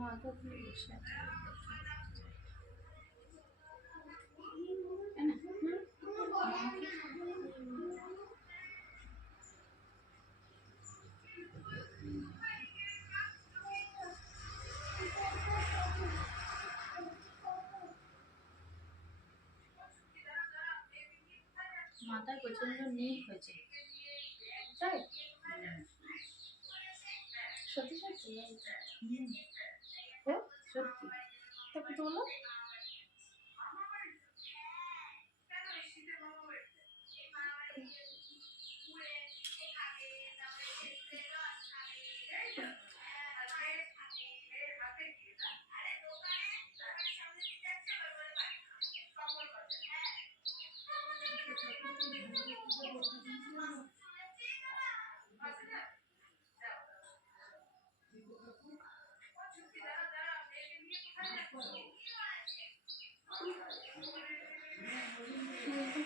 মাথা তুলে বসে আছে। মাথায় প্রচন্ড নীল হয়েছে। তাই সত্যি সত্যি সত্যি তারপর তোলো।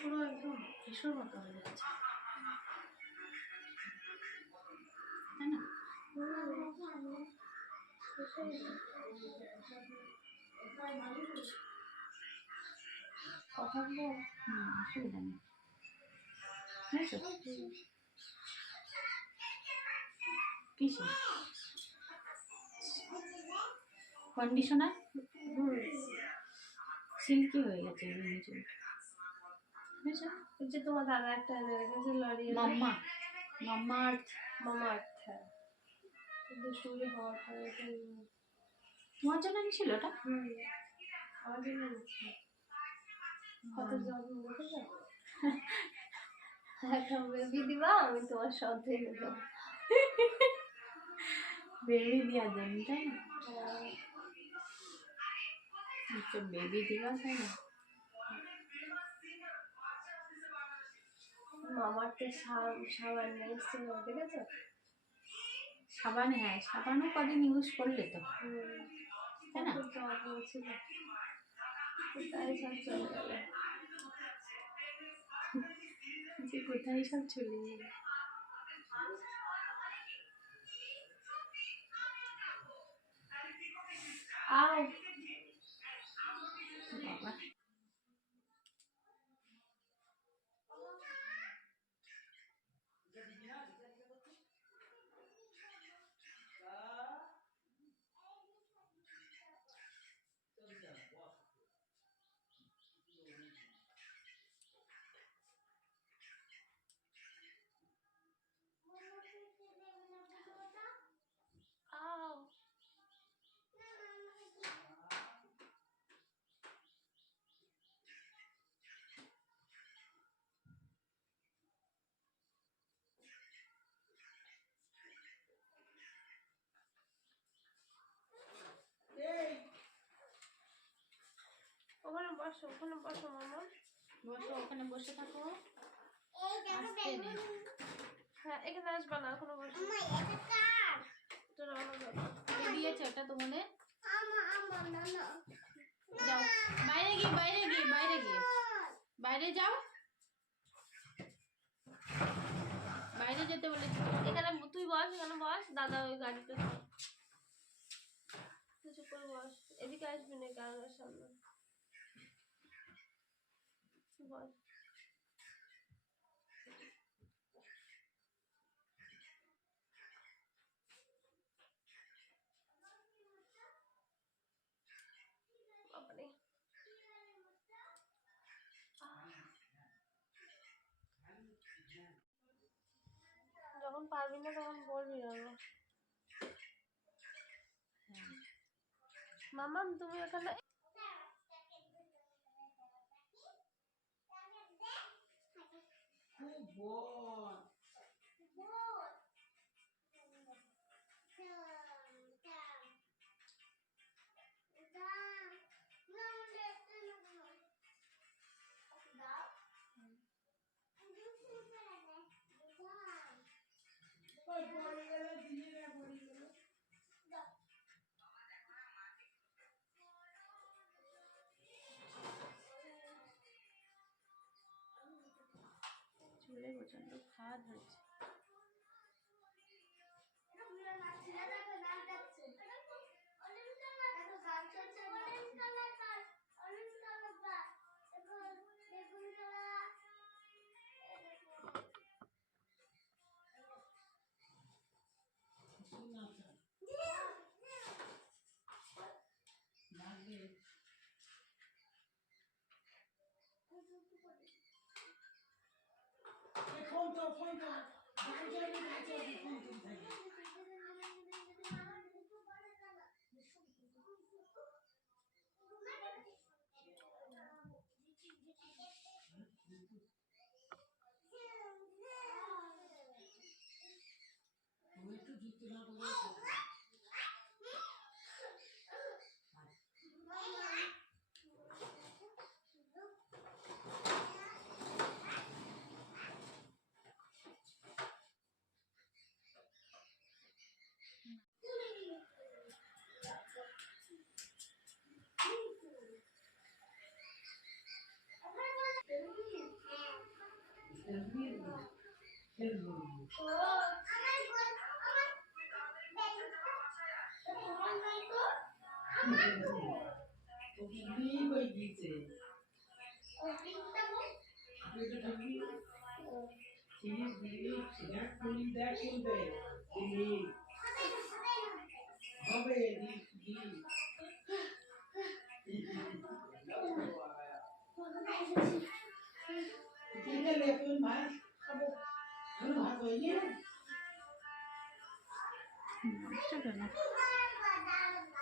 পুরো একদম কিশোর মতো হয়ে যাচ্ছে, তাই না? কথাগুলো অসুবিধা নেই, বুঝেছো? কিসে কন্ডিশনার সিল্কি হয়ে গেছে বুঝেছো? যে তোমার দাদা একটা লরিয়ে মাম্মা মাম্মা আর্থ। মামা আর্থ দুষ্টুমি হওয়ার পরে তোমার জন্য নিয়েছিল ওটা? আমার জন্য নিচ্ছে কত যত্ন দেখে যাবো। একটা বেবি দিবা, আমি তোমার সন্দেহ নেবো বেবি দেওয়ার জন্য, তাই না? বেবি দিবা, তাই না? মামার তো সাবান এসছে দেখেছো? সাবান, হ্যাঁ সাবানও কদিন ইউজ করলে তো, তাই না? যত্ন ছিল, তাই সব চলে গেল। যে কোথায় সব চলে গেল। আও বাবা আও ওখানে বসো, ওখানে বসো মামা, বসো, ওখানে বসে থাকো। আসতে নেই। হ্যাঁ এখানে আসবা না, ওখানে বসো। কে দিয়েছে ওটা তোমাদের? যাও বাইরে গিয়ে, বাইরে গিয়ে, বাইরে গিয়ে, বাইরে যাও, বাইরে যেতে বলেছি। এখানে তুই বস, এখানে বস, দাদা ওই গাড়িতে কিছু করে বস, এদিকে আসবি না গাড়ির সামনে বস। বাবারে যখন পারবি না তখন বলবি না। মামা তুমি এখানে চুলে প্রচন্ড খাওয়া ধরেছে।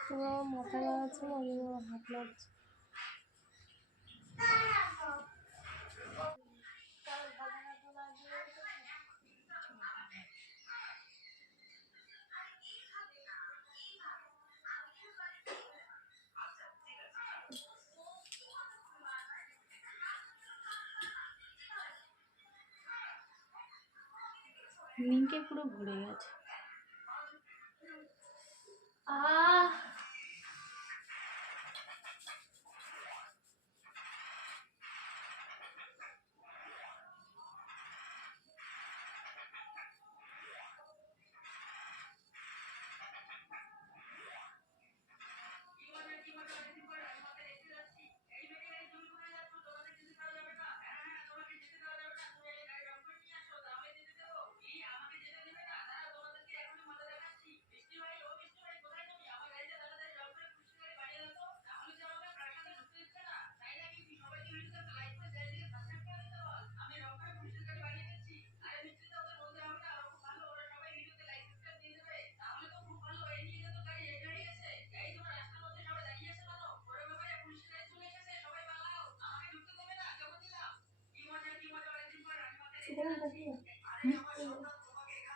তোমার মাথা লাগছে, আমার হাত লাগছে। লিঙ্কে পুরো ভরে গেছে।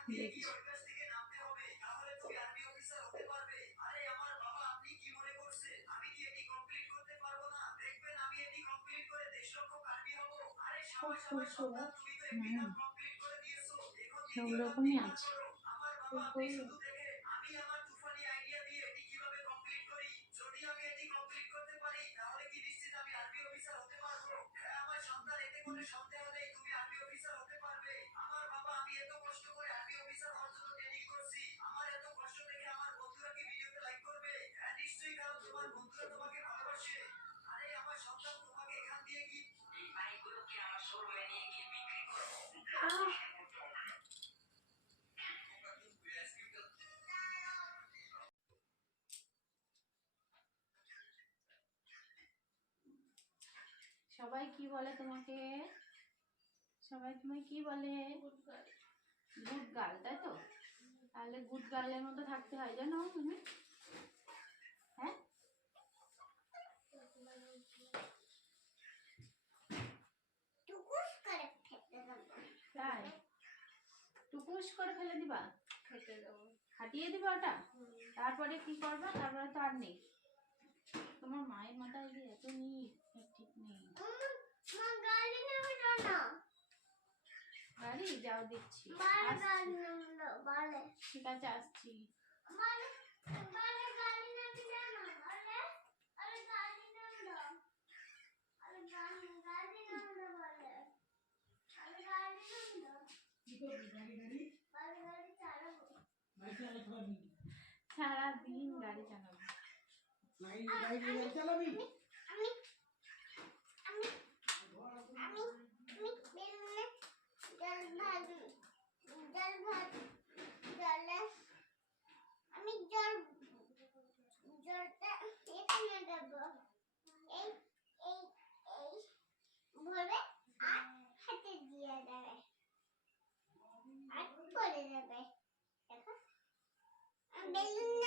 দেখছি। সব রকমই আছে। সবাই কি বলে তোমাকে? সবাই তোমায় কি বলে? গুড গার্ল, তাই তো? তাহলে গুড গার্লের মতো থাকতে হয়, জানো তুমি? হ্যাঁ, তাই টুকুস করে ফেলে দিবা? হাঁটিয়ে দিবা ওটা? তারপরে কি করবা? তারপরে তো আর নেই। তোমার মায়ের মাথায় যে এত নিয়ে ঠিক নেই। গাড়ি যাও দিচ্ছি। ঠিক আছে, আসছি। সারাদিন গাড়ি চালাবো। বেলুন